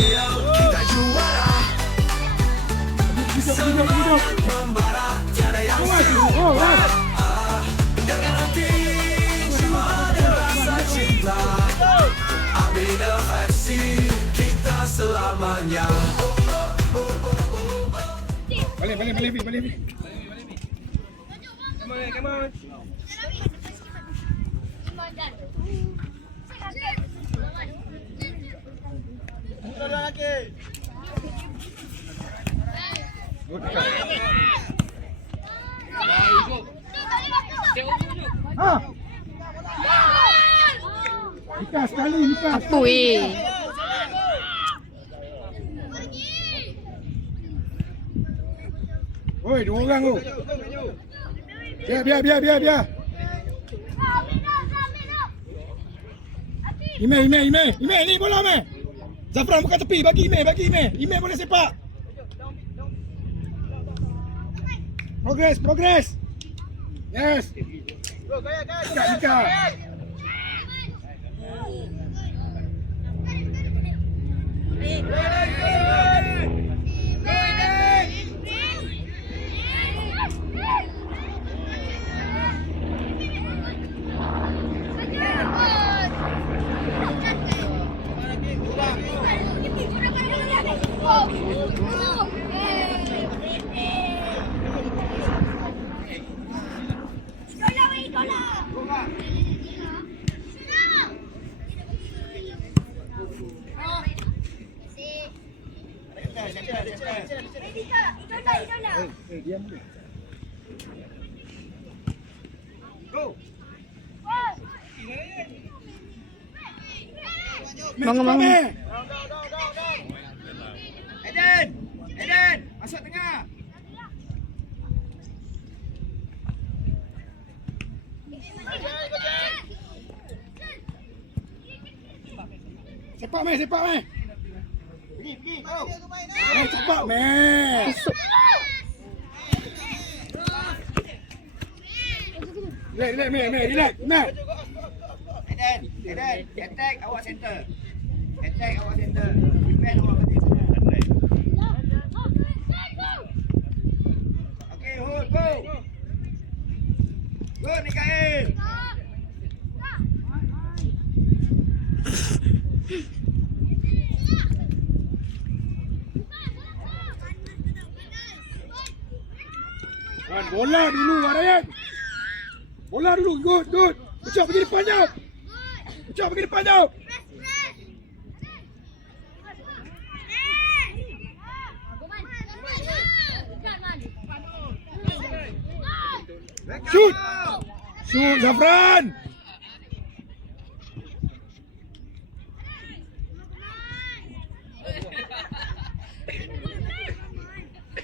Ayo kita juara. Semua membara, tiada yang sempurna. Dengan hati jiwa dan rasa cinta, Abida FC kita selamanya. Balik. Come on. Nikah sekali. Apa weh? Oi, 2 orang tu. Biar. Ime ni bola Ime. Zafran buka tepi, bagi Ime. Ime boleh sepak. Progress. Yes. Go, Ika. Diam dulu. Go. Bangun. Eden, masuk tengah. Sepak meh. Pergi, go. Cepat meh. Relax. Eden, attack awak center. Defend awak balik sana. Okay, hold, go. Go, Mikael. Bola dulu, Ryan. Bola dulu, good. Ucap pergi depan jauh. Shoot, Zafran.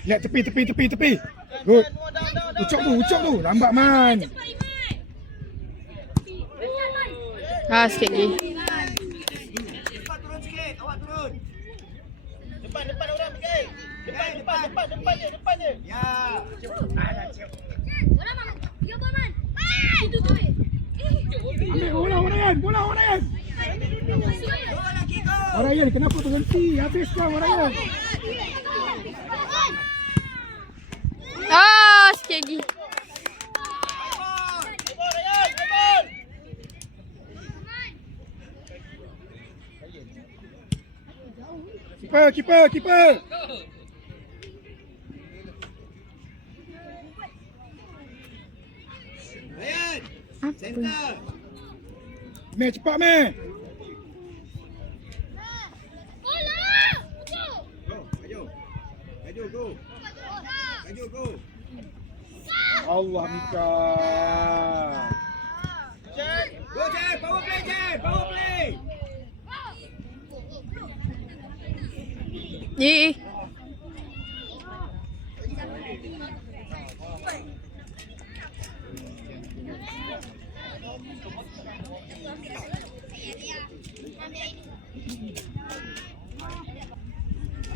Lihat tepi. Good. Ucap tu. Lambat man. Sikit lagi. Turun sikit. Awak turun. Depan orang pergi. Depan dia. Ya. Ambil bola Ryan. Ryan, kenapa berhenti? Habis kau Ryan. Sikit lagi. Keeper. Ryan, center. Meh, cepat meh. Maju, go. Allah Mika. Go, Jen. Power play.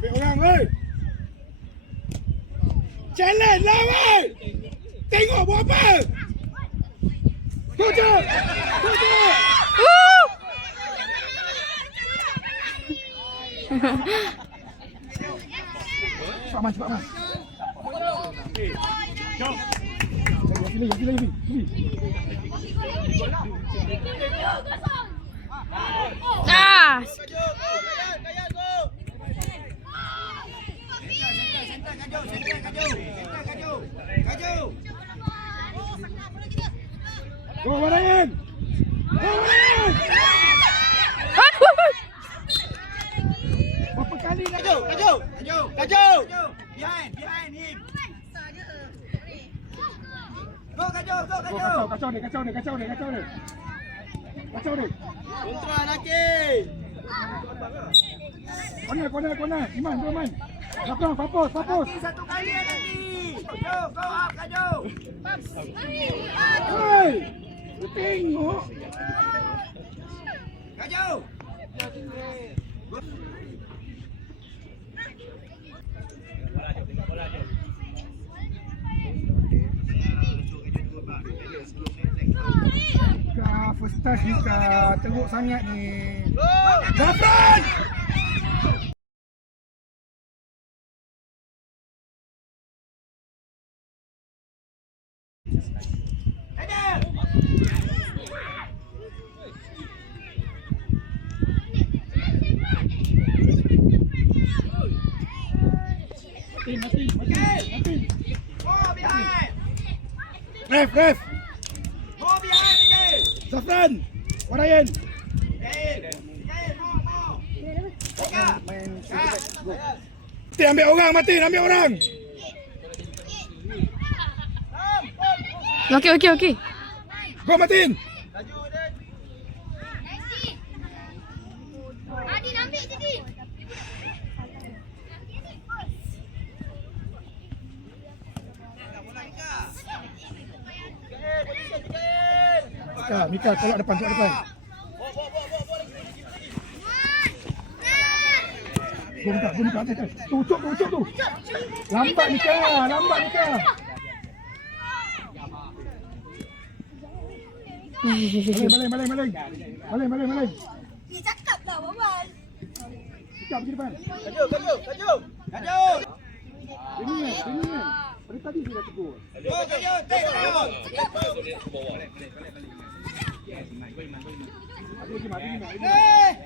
Ambil orang, oi. Challenge lah, oi. Tengok buat apa. Tujuh. Cepat Man, cepat Man. Sini. Ah. Go Warayan. Berapa kali nak Kaju. Behind him. Go Kaju. Kacau dia. Kontra lagi. Corner. Iman, go Man. Belakang, Fapos. Satu kali lagi. Kaju, go up Kaju. Hei! Lu tengok. Kaju. Kak, first touch ni Kak. Teruk sangat ni. Zafran! Mati. Go behind. Ref. Go behind again. Zafran! Warayan! Again, more. Main go. Mati ambil orang. Okey. Go Matin! Adin ambil jadi. Mika, tolak depan. Go Mika. Tutup tu. Lambat Mika. Malay. Dia cakap lah Wawan. Mika pergi depan. Kaju. Ini kan. Dari tadi dia dah tegur. Go Kaju, take it out. Hey!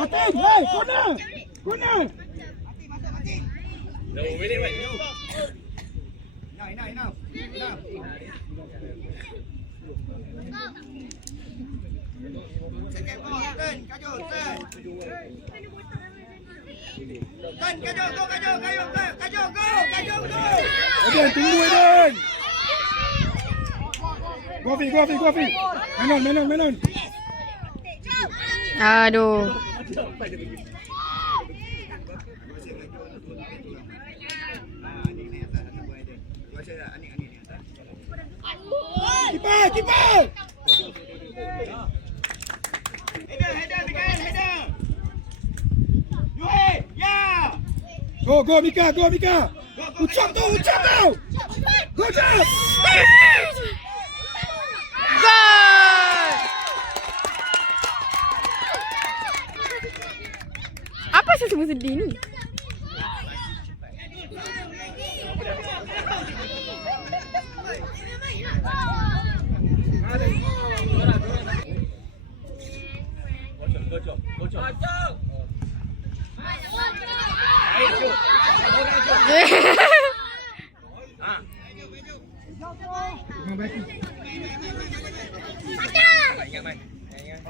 Matin, hey, corner. Enough. Second ball, turn, Kaju, turn. Turn, Kaju, go. Eden, tunggu Eden. Gofi. Menon. Aduh. Kiper. Header. You head, yeah. Go Mika. Ucap tau. Go jump. Gol! Apa saya semua sedih ni?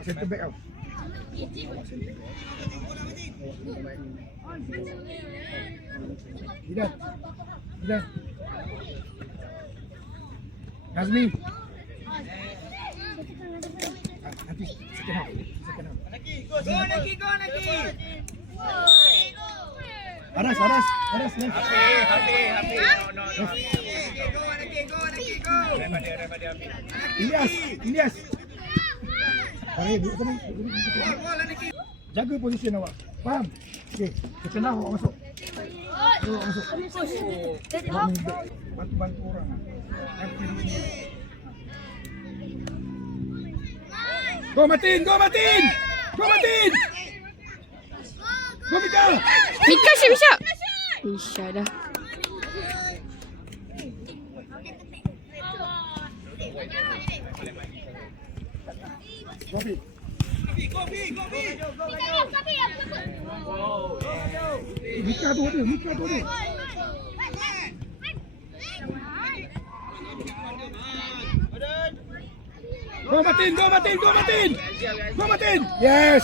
Center back out. Idan. Nazmi. Nanti second half. Go Naki. Aras. Happy. Go. Ilyas. Baik, duduk sana. Jaga posisi awak. Faham? Okey, sekenah awak masuk. Bantu orang. Go Martin, go Martin. Go Martin. Go Mika. Mika Syah. Isha dah. Gopi. Mika tu ada, Mika tu ada. Go Martin, go Martin, go Martin. Go Martin. Yes.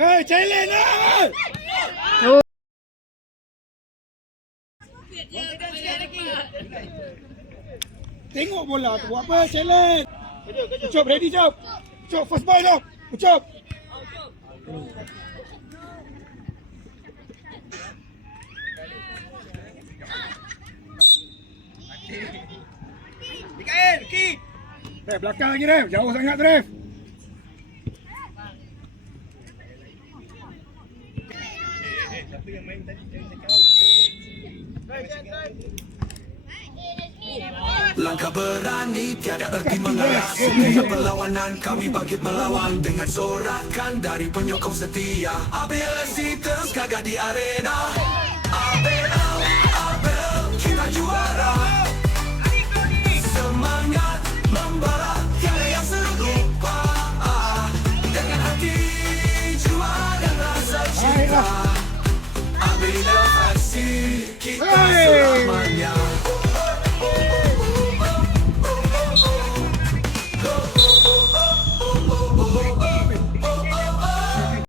Hey, challenge lah. Oh. Tengok bola tu buat apa? Challenge. Ucap ready jap. Ucap first ball tu. Ucap. Mikael, kick. Ref, belakang lagi Ref. Jauh sangat Ref. Langkah berani tiada erti mengalah. Setiap perlawanan kami bangkit melawan dengan sorakan dari penyokong setia. ABLC terus gagah di arena. ABL